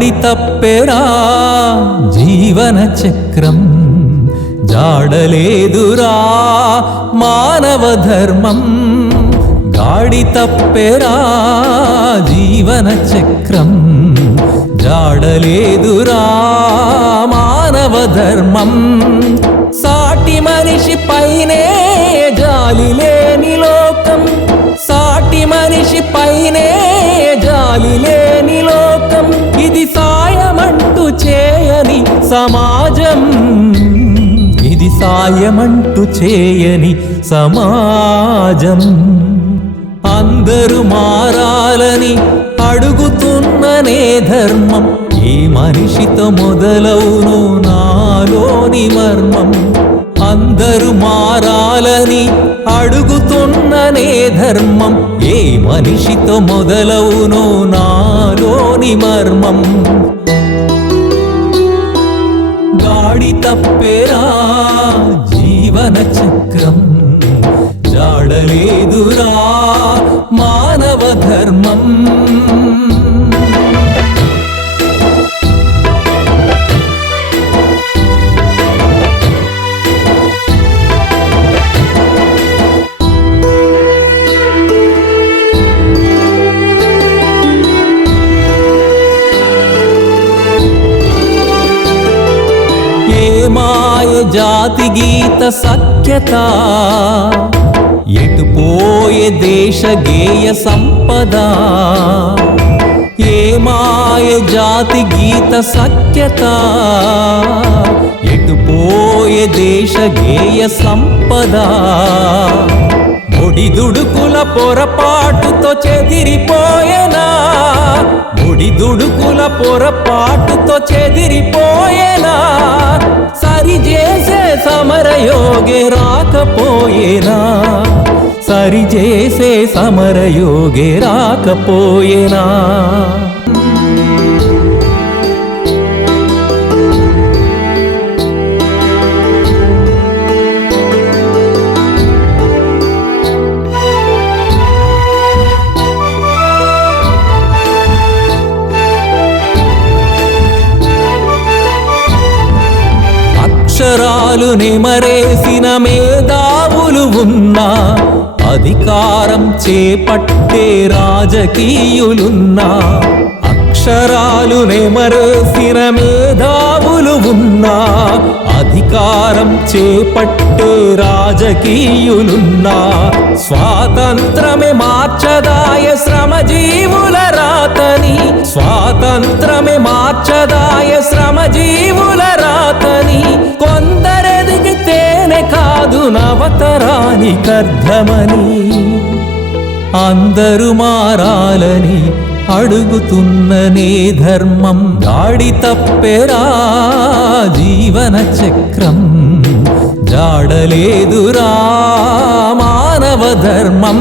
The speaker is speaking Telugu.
గాడి తప్పెరా జీవన చక్రం, జాడలేదురా మానవ ధర్మం. గాడి తప్పెరా జీవన చక్రం, జాడలేదురా మానవ ధర్మం. సాటి మనిషి పైనే జాలి లేని లోకం, సాటి మనిషి పైనే జాలి లేని లోకం. ఇది సాయమంటూ చేయని సమాజం, ఇది సాయమంటూ చేయని సమాజం. అందరూ మారాలని అడుగుతున్ననే ధర్మం, ఏ మనిషితో మొదలవును నాలోని మర్మం. అందరూ మారాలని అడుగుతున్ననే ధర్మం, ఏ మనిషితో మొదలవును నాలోని మర్మం. గాడి తప్పెరా జీవన చక్రం, జాడలేదురా మానవ ధర్మం. మాయ జాతి గీత సఖ్యత, ఎటుపోయే దేశ గేయ సంపద. ఏ మాయ జాతి గీత సఖ్యత, ఎటుపోయే దేశ గేయ సంపద. ఒడిదుడుకుల పొరపాటుతో చెదిరిపోయేనా, ఒడిదుడుకుల పొరపాటుతో చెదిరిపోయేనా. సరిచేసే సమరయోగే రాకపోయేనా, సరిచేసే సమరయోగే రాకపోయేనా. అక్షరాలు నెమరేసిన మేధావులు ఉన్నా, అధికారం చేపట్టే రాజకీయులున్నా. అక్షరాలు నెమరేసిన మేధావులు ఉన్నా, అధికారం చేపట్టే రాజకీయులున్నా. స్వాతంత్రమే మార్చదాయ శ్రమజీవుల రాతని, స్వాతంత్రమే మార్చదాయ శ్రమజీవుల రాతని. కొందరెదిగితేనే కాదు నవతరానికర్థమని, అందరూ మారాలని అడుగుతున్ననే ధర్మం. గాడి తప్పెరా జీవన చక్రం, జాడలేదురా మానవ ధర్మం.